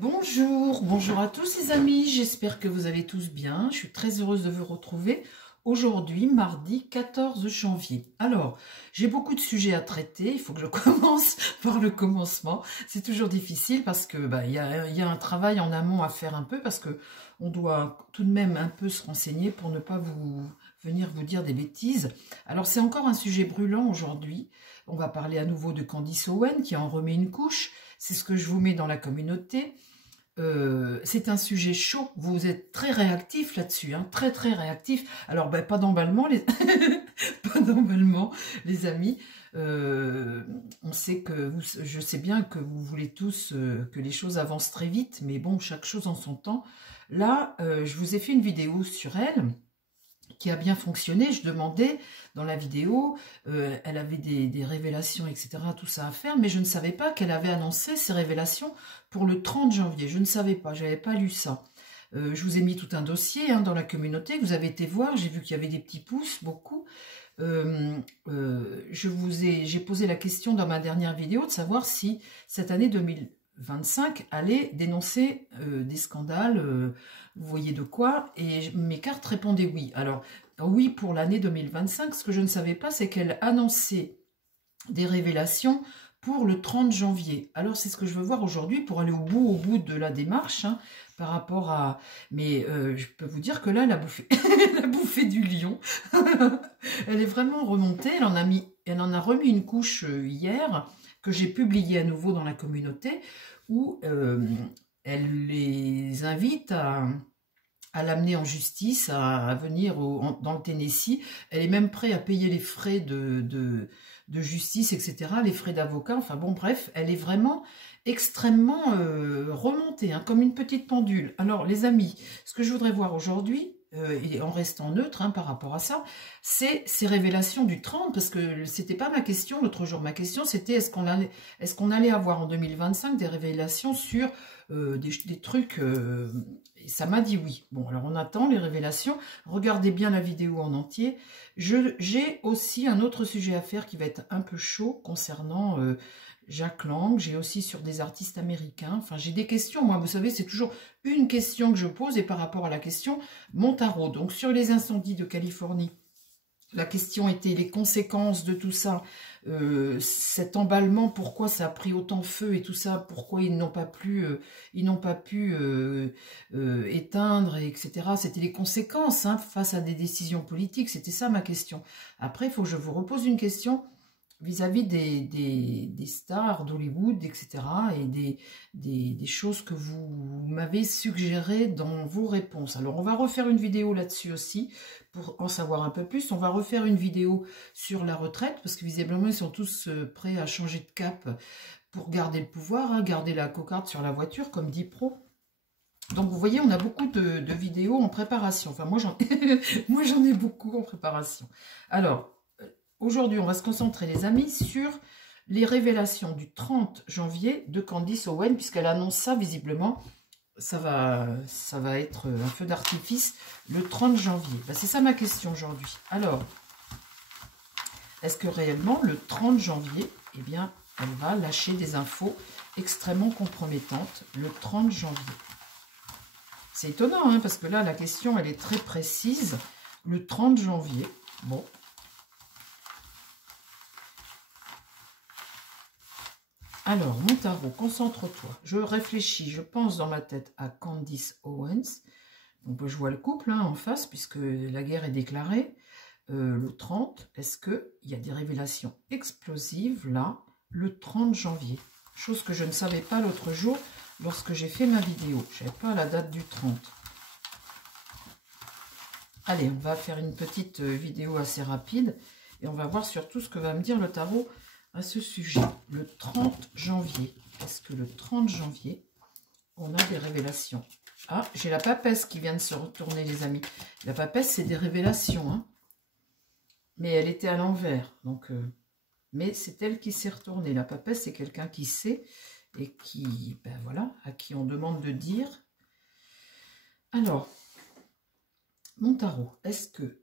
Bonjour, bonjour à tous les amis, j'espère que vous allez tous bien. Je suis très heureuse de vous retrouver aujourd'hui, mardi 14 janvier. Alors, j'ai beaucoup de sujets à traiter, il faut que je commence par le commencement. C'est toujours difficile parce que il y a un travail en amont à faire un peu parce que on doit tout de même un peu se renseigner pour ne pas venir vous dire des bêtises. Alors, c'est encore un sujet brûlant aujourd'hui. On va parler à nouveau de Candice Owen qui en remet une couche. C'est ce que je vous mets dans la communauté. C'est un sujet chaud, vous êtes très réactifs là-dessus, hein, très très réactifs. Alors pas d'emballement pas d'emballement les amis. On sait que je sais bien que vous voulez tous que les choses avancent très vite, mais bon, chaque chose en son temps. Là, je vous ai fait une vidéo sur elle qui a bien fonctionné. Je demandais dans la vidéo, elle avait des révélations, etc., tout ça à faire, mais je ne savais pas qu'elle avait annoncé ces révélations pour le 30 janvier. Je ne savais pas, je n'avais pas lu ça. Je vous ai mis tout un dossier dans la communauté, que vous avez été voir, j'ai vu qu'il y avait des petits pouces, beaucoup. J'ai posé la question dans ma dernière vidéo de savoir si cette année 2025 allait dénoncer des scandales, vous voyez de quoi, et mes cartes répondaient oui. Alors, oui pour l'année 2025, ce que je ne savais pas, c'est qu'elle annonçait des révélations pour le 30 janvier. Alors, c'est ce que je veux voir aujourd'hui pour aller au bout de la démarche, hein, par rapport à... Mais je peux vous dire que là, elle a bouffé, elle a bouffé du lion. Elle est vraiment remontée, elle en a remis une couche hier, que j'ai publiée à nouveau dans la communauté, où elle les invite à l'amener en justice, à venir dans le Tennessee. Elle est même prête à payer les frais de justice, etc., les frais d'avocat. Enfin bon, bref, elle est vraiment extrêmement remontée, hein, comme une petite pendule. Alors, les amis, ce que je voudrais voir aujourd'hui, et en restant neutre par rapport à ça, c'est ces révélations du 30, parce que c'était pas ma question l'autre jour. Ma question, c'était est-ce qu'on allait avoir en 2025 des révélations sur des trucs... et ça m'a dit oui. Bon, alors on attend les révélations. Regardez bien la vidéo en entier. J'ai aussi un autre sujet à faire qui va être un peu chaud concernant Jack Lang. J'ai aussi sur des artistes américains. Enfin, j'ai des questions. Moi, vous savez, c'est toujours une question que je pose et par rapport à la question, mon tarot. Donc, sur les incendies de Californie, la question était les conséquences de tout ça, cet emballement, pourquoi ça a pris autant feu et tout ça, pourquoi ils n'ont pas pu éteindre, etc. C'était les conséquences face à des décisions politiques, c'était ça ma question. Après, il faut que je vous repose une question vis-à-vis des stars d'Hollywood, etc. et des choses que vous m'avez suggérées dans vos réponses. Alors, on va refaire une vidéo là-dessus aussi, pour en savoir un peu plus. On va refaire une vidéo sur la retraite, parce que visiblement, ils sont tous prêts à changer de cap pour garder le pouvoir, garder la cocarde sur la voiture, comme dit Pro. Donc, vous voyez, on a beaucoup de vidéos en préparation. Enfin, moi, j'en ai beaucoup en préparation. Alors, aujourd'hui, on va se concentrer, les amis, sur les révélations du 30 janvier de Candice Owen, puisqu'elle annonce ça, visiblement, ça va être un feu d'artifice le 30 janvier. Ben, c'est ça ma question aujourd'hui. Alors, est-ce que réellement, le 30 janvier, eh bien, elle va lâcher des infos extrêmement compromettantes le 30 janvier? C'est étonnant, parce que là, la question, elle est très précise. Le 30 janvier, bon. Alors, mon tarot, concentre-toi. Je réfléchis, je pense dans ma tête à Candice Owens. Donc, je vois le couple en face, puisque la guerre est déclarée. Le 30, est-ce qu'il y a des révélations explosives, là, le 30 janvier? Chose que je ne savais pas l'autre jour, lorsque j'ai fait ma vidéo. Je ne savais pas la date du 30. Allez, on va faire une petite vidéo assez rapide, et on va voir surtout ce que va me dire le tarot à ce sujet. Le 30 janvier. Est-ce que le 30 janvier, on a des révélations? Ah, j'ai la papesse qui vient de se retourner, les amis. La papesse, c'est des révélations. Mais elle était à l'envers. Donc, mais c'est elle qui s'est retournée. La papesse, c'est quelqu'un qui sait et qui, ben voilà, à qui on demande de dire. Alors, mon tarot, est-ce que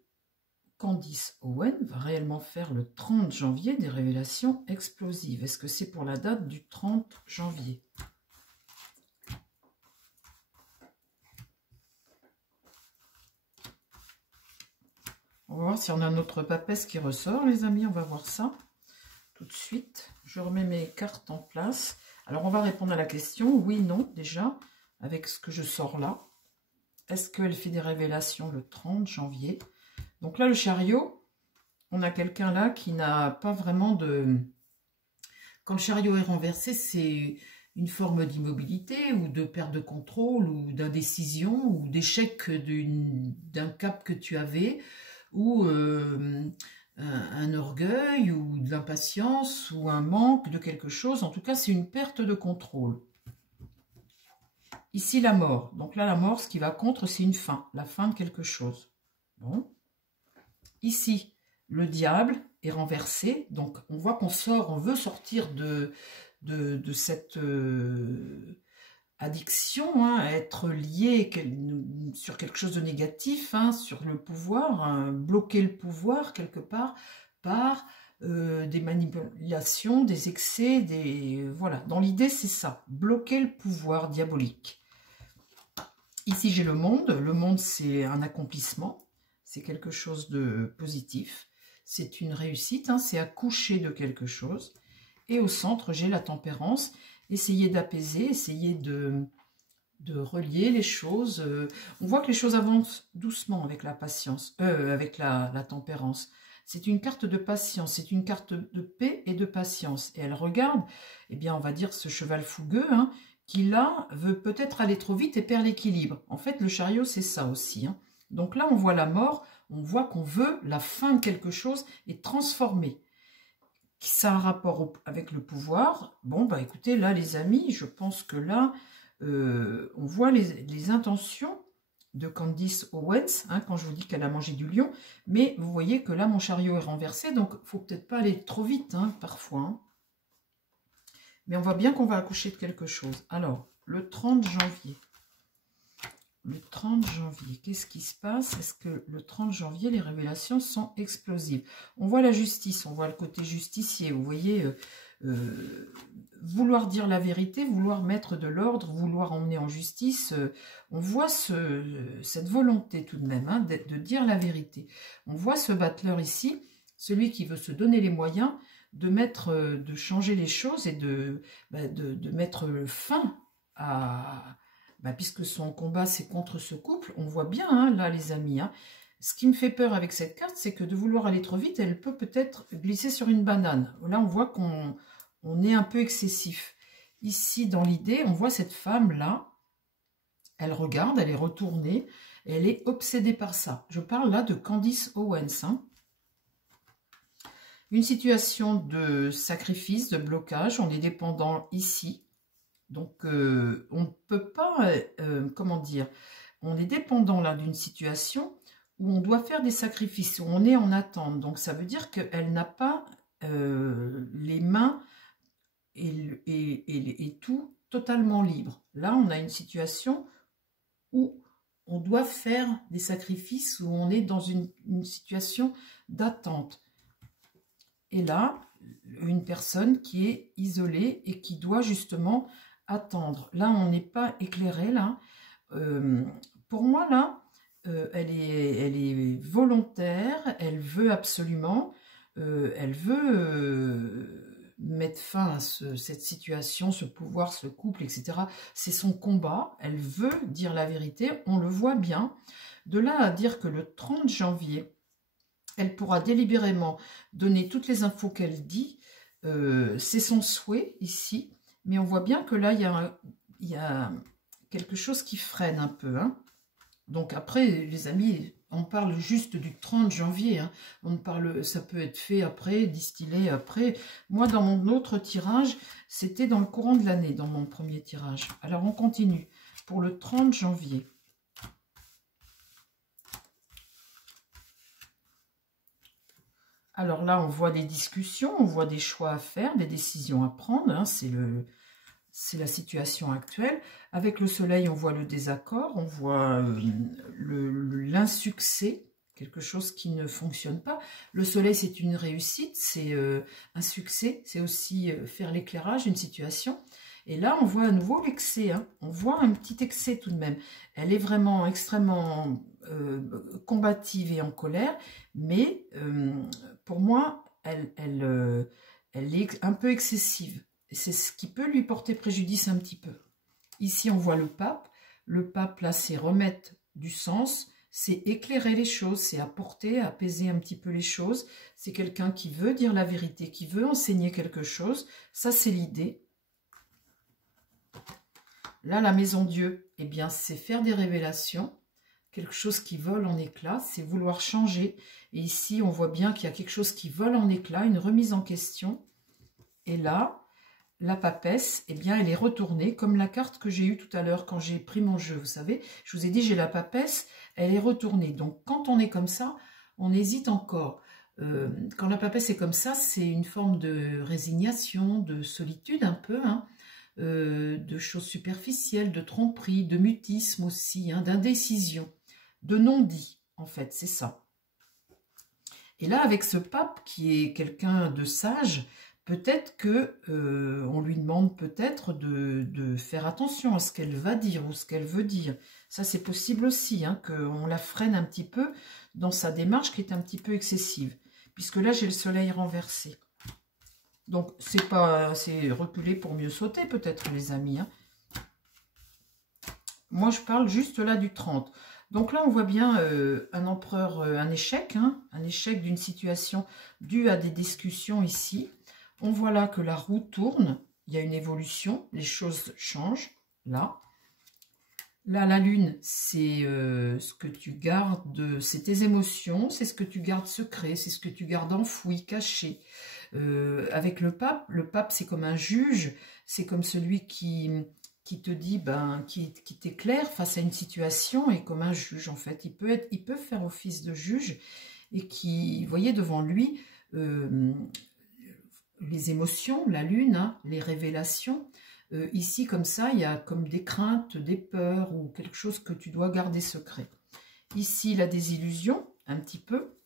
Candice Owen va réellement faire le 30 janvier des révélations explosives? Est-ce que c'est pour la date du 30 janvier? On va voir si on a notre papesse qui ressort, les amis. On va voir ça tout de suite. Je remets mes cartes en place. Alors, on va répondre à la question. Oui, non, déjà, avec ce que je sors là. Est-ce qu'elle fait des révélations le 30 janvier? Donc là, le chariot, on a quelqu'un là qui n'a pas vraiment de... Quand le chariot est renversé, c'est une forme d'immobilité ou de perte de contrôle ou d'indécision ou d'échec d'un cap que tu avais ou un orgueil ou de l'impatience ou un manque de quelque chose. En tout cas, c'est une perte de contrôle. Ici, la mort. Donc là, la mort, ce qui va contre, c'est une fin. La fin de quelque chose. Bon. Ici, le diable est renversé. Donc, on voit qu'on sort, on veut sortir de cette addiction, hein, être lié sur quelque chose de négatif, hein, sur le pouvoir, hein, bloquer le pouvoir quelque part par des manipulations, des excès, voilà. Dans l'idée, c'est ça, bloquer le pouvoir diabolique. Ici, j'ai le monde. Le monde, c'est un accomplissement. C'est quelque chose de positif. C'est une réussite. Hein, c'est accoucher de quelque chose. Et au centre, j'ai la tempérance. Essayer d'apaiser, essayer de relier les choses. On voit que les choses avancent doucement avec la patience, avec la tempérance. C'est une carte de patience, c'est une carte de paix et de patience. Et elle regarde, eh bien, on va dire ce cheval fougueux, hein, qui là veut peut-être aller trop vite et perd l'équilibre. En fait, le chariot, c'est ça aussi. Hein. Donc là, on voit la mort, on voit qu'on veut la fin de quelque chose et transformer. Ça a un rapport avec le pouvoir. Bon, bah écoutez, là, les amis, je pense que là, on voit les intentions de Candice Owens, hein, quand je vous dis qu'elle a mangé du lion. Mais vous voyez que là, mon chariot est renversé, donc il ne faut peut-être pas aller trop vite, hein, parfois. Hein. Mais on voit bien qu'on va accoucher de quelque chose. Alors, le 30 janvier. Le 30 janvier, qu'est-ce qui se passe? Est-ce que le 30 janvier, les révélations sont explosives? On voit la justice, on voit le côté justicier. Vous voyez, vouloir dire la vérité, vouloir mettre de l'ordre, vouloir emmener en justice. On voit cette volonté tout de même, hein, de dire la vérité. On voit ce battleur ici, celui qui veut se donner les moyens de changer les choses et de mettre fin à... puisque son combat c'est contre ce couple, on voit bien hein, là les amis. Hein. Ce qui me fait peur avec cette carte, c'est que de vouloir aller trop vite, elle peut peut-être glisser sur une banane. Là on voit qu'on est un peu excessif. Ici dans l'idée, on voit cette femme là, elle regarde, elle est retournée, elle est obsédée par ça. Je parle là de Candice Owens. Hein. Une situation de sacrifice, de blocage, on est dépendant ici. Donc, on ne peut pas, comment dire, on est dépendant là d'une situation où on doit faire des sacrifices, où on est en attente. Donc, ça veut dire qu'elle n'a pas les mains et tout totalement libres. Là, on a une situation où on doit faire des sacrifices, où on est dans une situation d'attente. Et là, une personne qui est isolée et qui doit justement attendre. Là, on n'est pas éclairé, là. Pour moi, là, elle est volontaire, elle veut absolument, elle veut mettre fin à cette situation, ce pouvoir, ce couple, etc. C'est son combat, elle veut dire la vérité, on le voit bien. De là à dire que le 30 janvier, elle pourra délibérément donner toutes les infos qu'elle dit, c'est son souhait ici. Mais on voit bien que là, il y a quelque chose qui freine un peu. Hein. Donc après, les amis, on parle juste du 30 janvier. Hein. Ça peut être fait après, distillé après. Moi, dans mon autre tirage, c'était dans le courant de l'année, dans mon premier tirage. Alors, on continue. Pour le 30 janvier. Alors là, on voit des discussions, on voit des choix à faire, des décisions à prendre. Hein, c'est la situation actuelle. Avec le soleil, on voit le désaccord, on voit l'insuccès, quelque chose qui ne fonctionne pas. Le soleil, c'est une réussite, c'est un succès, c'est aussi faire l'éclairage d'une situation. Et là, on voit à nouveau l'excès, hein. On voit un petit excès tout de même. Elle est vraiment extrêmement combative et en colère, mais pour moi, elle est un peu excessive. C'est ce qui peut lui porter préjudice un petit peu. Ici, on voit le pape. Le pape, là, c'est remettre du sens, c'est éclairer les choses, c'est apporter, apaiser un petit peu les choses. C'est quelqu'un qui veut dire la vérité, qui veut enseigner quelque chose. Ça, c'est l'idée. Là, la maison Dieu, eh bien, c'est faire des révélations. Quelque chose qui vole en éclats, c'est vouloir changer. Et ici, on voit bien qu'il y a quelque chose qui vole en éclats, une remise en question. Et là, la papesse, eh bien, elle est retournée, comme la carte que j'ai eue tout à l'heure quand j'ai pris mon jeu. Vous savez, je vous ai dit, j'ai la papesse, elle est retournée. Donc, quand on est comme ça, on hésite encore. Quand la papesse est comme ça, c'est une forme de résignation, de solitude un peu, hein, de choses superficielles, de tromperie, de mutisme aussi, hein, d'indécision, de non-dit, en fait, c'est ça. Et là, avec ce pape qui est quelqu'un de sage, peut-être que on lui demande peut-être de faire attention à ce qu'elle va dire ou ce qu'elle veut dire. Ça, c'est possible aussi, hein, qu'on la freine un petit peu dans sa démarche qui est un petit peu excessive. Puisque là, j'ai le soleil renversé. Donc, c'est reculer pour mieux sauter, peut-être, les amis. Hein. Moi, je parle juste là du 30. Donc là, on voit bien un empereur, un échec d'une situation due à des discussions ici. On voit là que la roue tourne, il y a une évolution, les choses changent, là. Là, la lune, c'est ce que tu gardes, c'est tes émotions, c'est ce que tu gardes secret, c'est ce que tu gardes enfoui, caché. Avec le pape, c'est comme un juge, c'est comme celui qui te dit, qui t'éclaire face à une situation, et comme un juge, en fait. Il peut faire office de juge, et qui, vous voyez, devant lui, les émotions, la lune, hein, les révélations. Ici, comme ça, il y a comme des craintes, des peurs ou quelque chose que tu dois garder secret. Ici, la désillusion, un petit peu.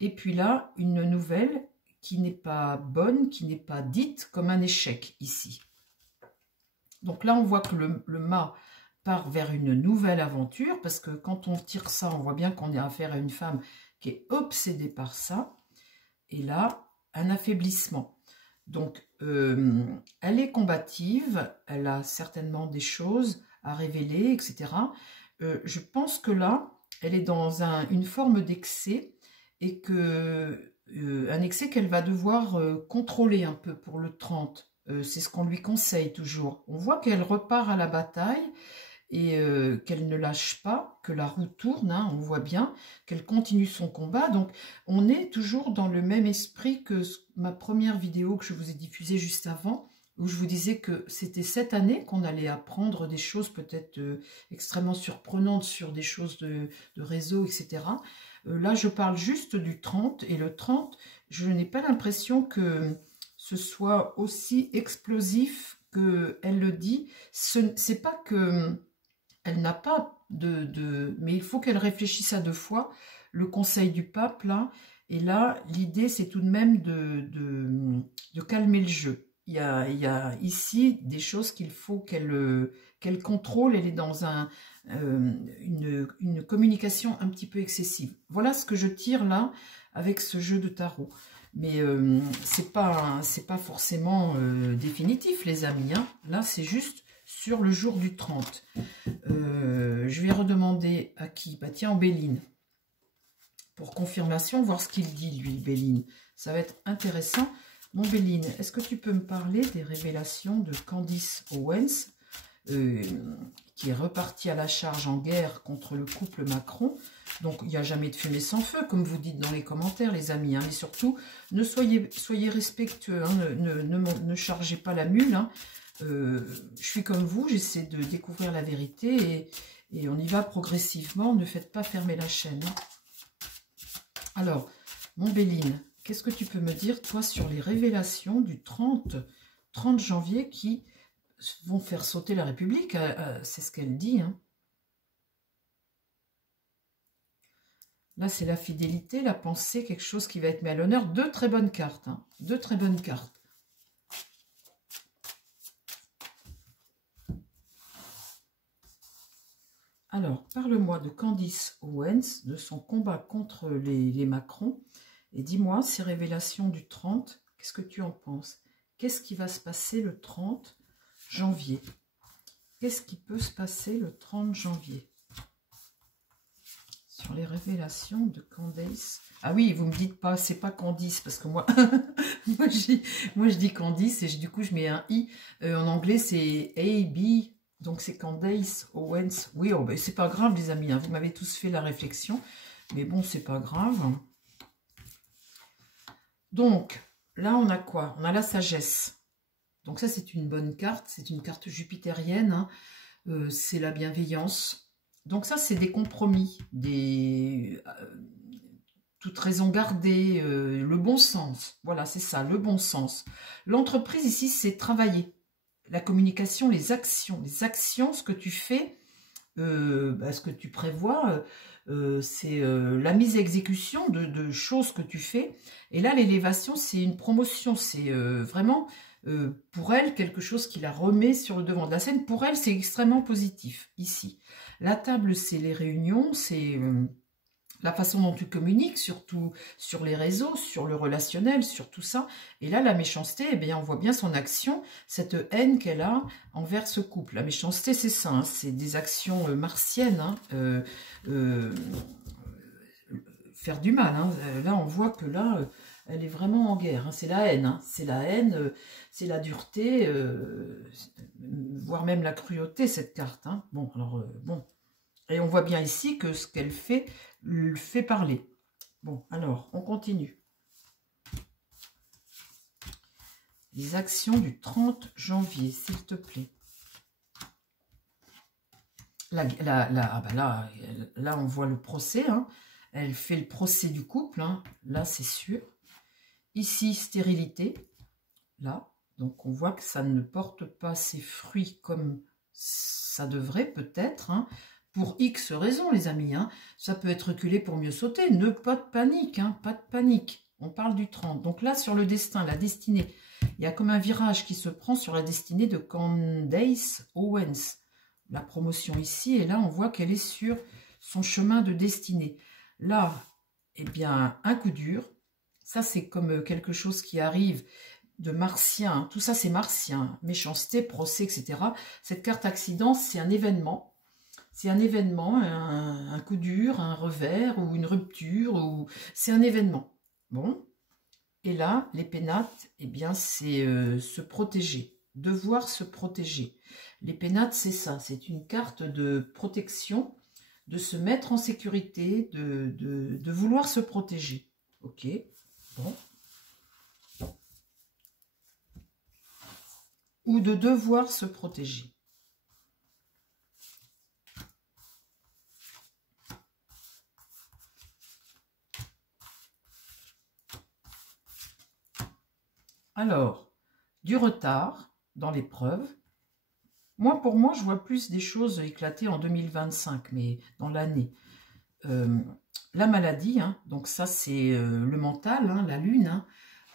Et puis là, une nouvelle qui n'est pas bonne, qui n'est pas dite, comme un échec ici. Donc là, on voit que le mât part vers une nouvelle aventure, parce que quand on tire ça, on voit bien qu'on a affaire à une femme qui est obsédée par ça. Et là, un affaiblissement. Donc, elle est combative, elle a certainement des choses à révéler, etc. Je pense que là, elle est dans une forme d'excès et que un excès qu'elle va devoir contrôler un peu pour le 30. C'est ce qu'on lui conseille toujours. On voit qu'elle repart à la bataille et qu'elle ne lâche pas, que la roue tourne, hein, on voit bien, qu'elle continue son combat. Donc, on est toujours dans le même esprit que ma première vidéo que je vous ai diffusée juste avant, où je vous disais que c'était cette année qu'on allait apprendre des choses peut-être extrêmement surprenantes sur des choses de réseau, etc. Là, je parle juste du 30, et le 30, je n'ai pas l'impression que ce soit aussi explosif qu'elle le dit. C'est pas que... Elle n'a pas mais il faut qu'elle réfléchisse à deux fois. Le conseil du pape, là. Et là, l'idée, c'est tout de même de calmer le jeu. Il y a ici des choses qu'il faut qu'elle contrôle. Elle est dans une communication un petit peu excessive. Voilà ce que je tire là avec ce jeu de tarot. Mais c'est pas forcément définitif, les amis. Hein. Là, c'est juste sur le jour du 30. Je vais redemander à qui? Bah tiens, Béline. Pour confirmation, voir ce qu'il dit, lui, Béline. Ça va être intéressant. Mon Béline, est-ce que tu peux me parler des révélations de Candice Owens, qui est repartie à la charge en guerre contre le couple Macron? Donc, il n'y a jamais de fumée sans feu, comme vous dites dans les commentaires, les amis. Hein. Mais surtout, soyez respectueux, hein, ne chargez pas la mule. Hein. Je suis comme vous, j'essaie de découvrir la vérité et on y va progressivement. Ne faites pas fermer la chaîne. Hein. Alors, mon Béline, qu'est-ce que tu peux me dire, toi, sur les révélations du 30 janvier qui vont faire sauter la République? C'est ce qu'elle dit. Hein. Là, c'est la fidélité, la pensée, quelque chose qui va être mis à l'honneur. Deux très bonnes cartes. Hein. Deux très bonnes cartes. Alors, parle-moi de Candice Owens, de son combat contre les Macron. Et dis-moi, ces révélations du 30, qu'est-ce que tu en penses? Qu'est-ce qui va se passer le 30 janvier? Qu'est-ce qui peut se passer le 30 janvier? Sur les révélations de Candice. Ah oui, vous me dites pas, c'est pas Candice, parce que moi, moi, je dis Candice, et du coup, je mets un I. En anglais, c'est A-B, donc c'est Candice Owens. Oui, oh, ben, c'est pas grave, les amis, hein, vous m'avez tous fait la réflexion, mais bon, c'est pas grave. Donc, là, on a quoi? On a la sagesse. Donc ça, c'est une bonne carte, c'est une carte jupitérienne, hein. C'est la bienveillance. Donc ça, c'est des compromis, toute raison gardée, le bon sens. Voilà, c'est ça, le bon sens. L'entreprise ici, c'est travailler. La communication, les actions, ce que tu fais, ce que tu prévois, c'est la mise à exécution de choses que tu fais. Et là, l'élévation, c'est une promotion, c'est vraiment... pour elle, quelque chose qui la remet sur le devant de la scène. Pour elle, c'est extrêmement positif, ici. La table, c'est les réunions, c'est la façon dont tu communiques, surtout sur les réseaux, sur le relationnel, sur tout ça. Et là, la méchanceté, eh bien, on voit bien son action, cette haine qu'elle a envers ce couple. La méchanceté, c'est ça, hein, c'est des actions martiennes, hein, faire du mal. Hein. Là, on voit que là... elle est vraiment en guerre, hein. C'est la haine, hein. C'est la haine, c'est la dureté, voire même la cruauté, cette carte. Hein. Bon, alors, bon. Et on voit bien ici que ce qu'elle fait, le fait parler. Bon, alors, on continue. Les actions du 30 janvier, s'il te plaît. Là, on voit le procès, hein. Elle fait le procès du couple, hein. Là, c'est sûr. Ici, stérilité, là, donc on voit que ça ne porte pas ses fruits comme ça devrait peut-être, hein, pour X raisons, les amis, hein. Ça peut être reculé pour mieux sauter, pas de panique, hein, pas de panique. On parle du 30. Donc là, sur le destin, la destinée, il y a comme un virage qui se prend sur la destinée de Candice Owens. La promotion ici, et là, on voit qu'elle est sur son chemin de destinée. Là, eh bien, un coup dur. Ça, c'est comme quelque chose qui arrive de martien. Tout ça, c'est martien. Méchanceté, procès, etc. Cette carte accident, c'est un événement. C'est un événement, un coup dur, un revers ou une rupture. C'est un événement. Bon. Et là, les pénates, eh bien, c'est se protéger. Devoir se protéger. Les pénates, c'est ça. C'est une carte de protection, de se mettre en sécurité, de vouloir se protéger. Ok. Bon. Ou de devoir se protéger. Alors, du retard dans l'épreuve. Moi, pour moi, je vois plus des choses éclater en 2025, mais dans l'année. La maladie, hein, donc ça c'est le mental, hein, la lune, hein,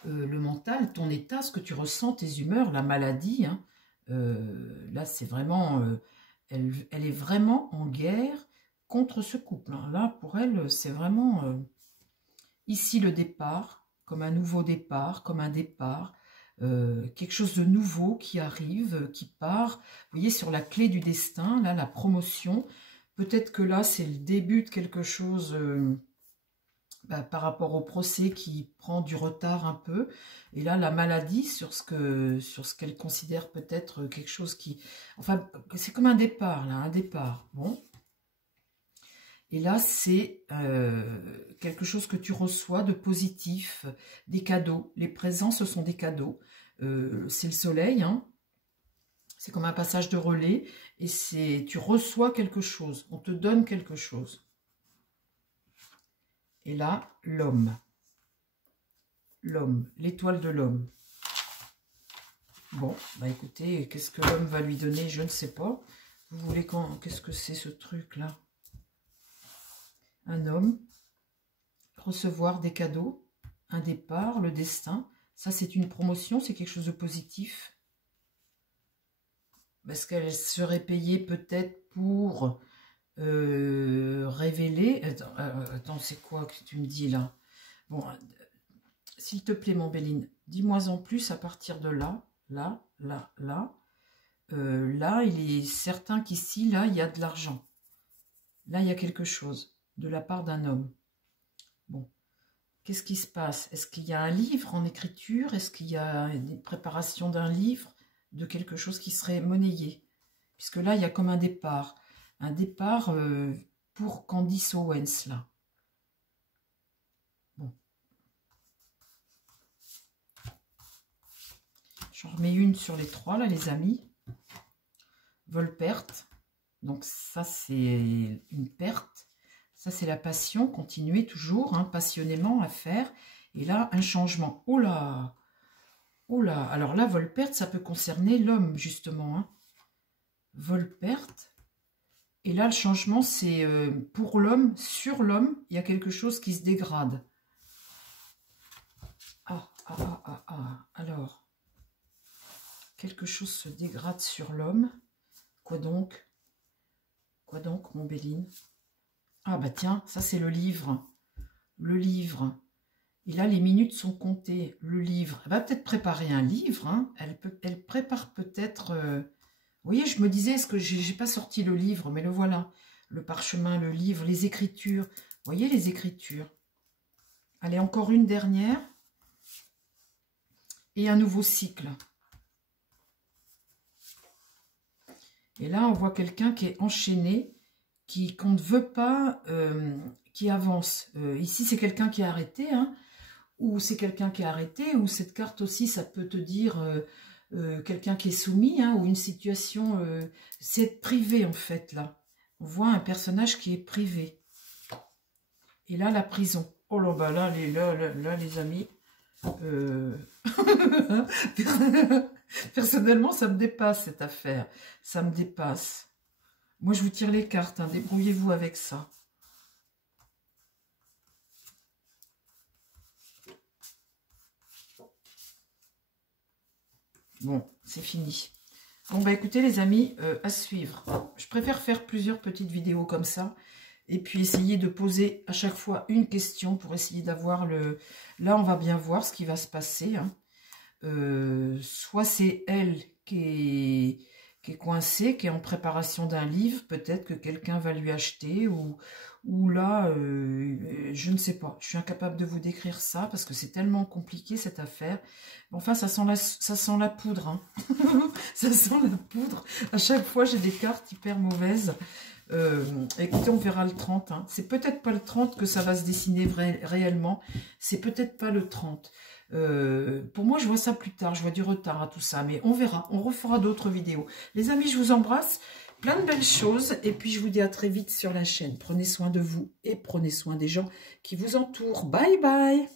le mental, ton état, ce que tu ressens, tes humeurs, la maladie, hein, là c'est vraiment, elle est vraiment en guerre contre ce couple. Hein. Là pour elle c'est vraiment ici le départ, comme un nouveau départ, comme un départ, quelque chose de nouveau qui arrive, qui part. Vous voyez sur la clé du destin, là la promotion. Peut-être que là, c'est le début de quelque chose par rapport au procès qui prend du retard un peu. Et là, la maladie sur ce qu'elle considère peut-être quelque chose qui... Enfin, c'est comme un départ, là, un départ. Bon. Et là, c'est quelque chose que tu reçois de positif, des cadeaux. Les présents, ce sont des cadeaux. C'est le soleil, hein. C'est comme un passage de relais et tu reçois quelque chose, on te donne quelque chose. Et là, l'homme, l'étoile de l'homme. Bon, bah écoutez, qu'est-ce que l'homme va lui donner? Je ne sais pas. Vous voulez qu'est-ce que c'est ce truc-là? Un homme, recevoir des cadeaux, un départ, le destin. Ça, c'est une promotion, c'est quelque chose de positif. Parce qu'elle serait payée peut-être pour révéler... Attends, c'est quoi que tu me dis là? Bon, s'il te plaît, mon Béline, dis-moi en plus à partir de là, là, là, là. Là, il est certain qu'ici, là, il y a de l'argent. Là, il y a quelque chose de la part d'un homme. Bon, qu'est-ce qui se passe? Est-ce qu'il y a un livre en écriture? Est-ce qu'il y a une préparation d'un livre, de quelque chose qui serait monnayé? Puisque là, il y a comme un départ pour Candice Owens, là. Bon. J'en remets une sur les trois, là, les amis. Vol-perte. Donc ça, c'est une perte. Ça, c'est la passion. Continuer toujours, hein, passionnément à faire. Et là, un changement. Oh là! Oh là! Alors là, vol-perte, ça peut concerner l'homme, justement. Hein. Vol-perte. Et là, le changement, c'est pour l'homme, sur l'homme, il y a quelque chose qui se dégrade. Alors, quelque chose se dégrade sur l'homme. Quoi donc? Quoi donc, mon Béline? Ah bah tiens, ça c'est le livre. Le livre. Et là, les minutes sont comptées. Le livre. Elle va peut-être préparer un livre. Hein. Elle prépare peut-être... Vous voyez, je me disais, est-ce que j'ai pas sorti le livre? Mais le voilà. Le parchemin, le livre, les écritures. Vous voyez, les écritures. Allez, encore une dernière. Et un nouveau cycle. Et là, on voit quelqu'un qui est enchaîné, qu'on ne veut pas, qui avance. Ici, c'est quelqu'un qui est arrêté, hein, ou c'est quelqu'un qui est arrêté, ou cette carte aussi, ça peut te dire quelqu'un qui est soumis, hein, ou une situation, c'est privé en fait, là. On voit un personnage qui est privé. Et là, la prison. Oh là, bah là, les amis, personnellement, ça me dépasse cette affaire. Ça me dépasse. Moi, je vous tire les cartes. Hein, débrouillez-vous avec ça. Bon, c'est fini. Bon, bah écoutez, les amis, à suivre. Je préfère faire plusieurs petites vidéos comme ça. Et puis essayer de poser à chaque fois une question pour essayer d'avoir le... Là, on va bien voir ce qui va se passer. Hein. Soit c'est elle qui est coincée, qui est en préparation d'un livre. Peut-être que quelqu'un va lui acheter. Ou là, je ne sais pas. Je suis incapable de vous décrire ça parce que c'est tellement compliqué cette affaire. Enfin, ça sent la poudre. Hein. Ça sent la poudre. À chaque fois, j'ai des cartes hyper mauvaises. Écoutez, on verra le 30. Hein. C'est peut-être pas le 30 que ça va se dessiner réellement. C'est peut-être pas le 30. Pour moi, je vois ça plus tard. Je vois du retard à tout ça. Mais on verra. On refera d'autres vidéos. Les amis, je vous embrasse. Plein de belles choses. Et puis, je vous dis à très vite sur la chaîne. Prenez soin de vous et prenez soin des gens qui vous entourent. Bye bye.